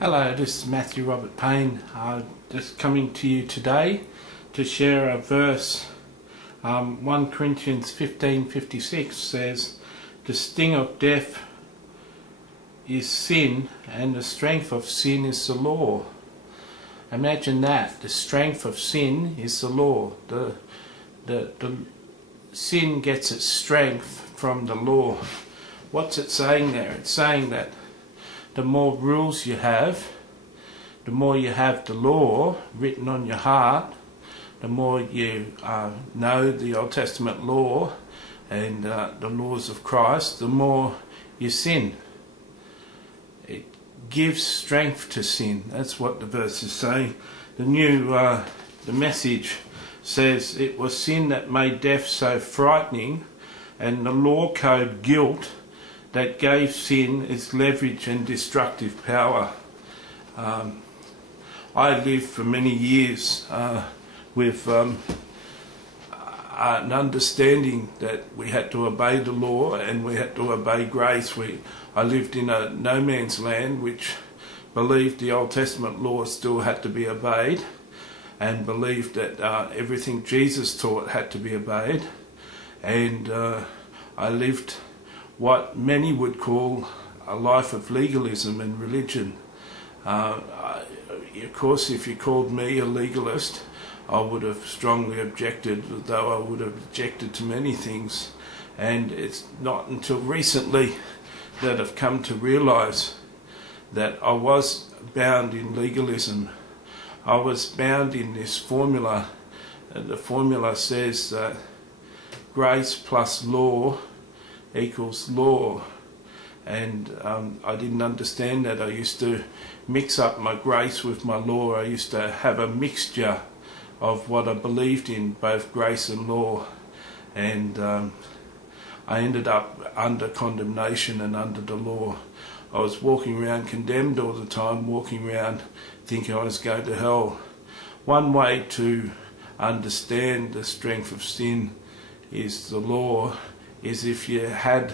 Hello, this is Matthew Robert Payne, just coming to you today to share a verse. 1 Corinthians 15:56 says, "The sting of death is sin, and the strength of sin is the law." Imagine that. The strength of sin is the law. The sin gets its strength from the law. What's it saying there? It's saying that the more rules you have, the more you have the law written on your heart, the more you know the Old Testament law and the laws of Christ, the more you sin. It gives strength to sin. That's what the verse is saying. The Message says, "It was sin that made death so frightening, and the law code guilt that gave sin its leverage and destructive power." I lived for many years with an understanding that we had to obey the law and we had to obey grace. I lived in a no man's land which believed the Old Testament law still had to be obeyed, and believed that everything Jesus taught had to be obeyed. And I lived what many would call a life of legalism and religion. Of course, if you called me a legalist, I would have strongly objected, though I would have objected to many things. And it's not until recently that I've come to realise that I was bound in legalism. I was bound in this formula. The formula says that grace plus law equals law, and I didn't understand that. I used to mix up my grace with my law. I used to have a mixture of what I believed in, both grace and law, and I ended up under condemnation and under the law. I was walking around condemned all the time, walking around thinking I was going to hell. One way to understand the strength of sin is the law, is if you had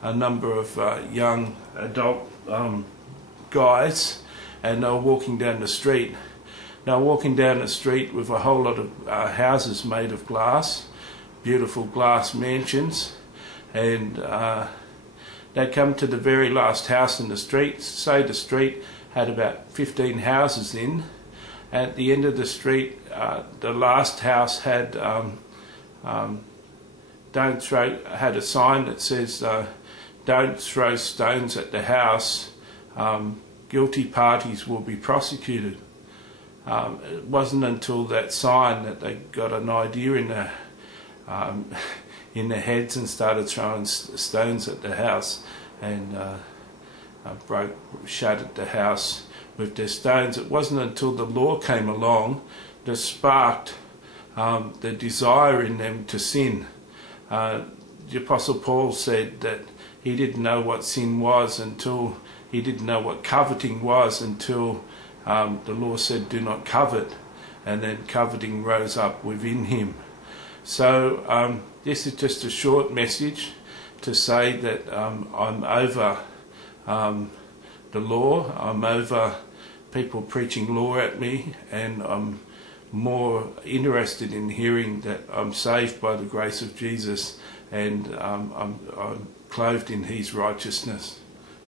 a number of young adult guys and they were walking down the street. They were walking down the street with a whole lot of houses made of glass, beautiful glass mansions, and they'd come to the very last house in the street. Say the street had about 15 houses in. At the end of the street, the last house had had a sign that says, "Don't throw stones at the house, guilty parties will be prosecuted." It wasn't until that sign that they got an idea in their heads and started throwing stones at the house, and shattered the house with their stones. It wasn't until the law came along that sparked the desire in them to sin. The Apostle Paul said that he didn't know what sin was until he didn't know what coveting was until the law said, "Do not covet," and then coveting rose up within him. So this is just a short message to say that I'm over the law. I'm over people preaching law at me, and I'm more interested in hearing that I'm saved by the grace of Jesus, and I'm clothed in his righteousness.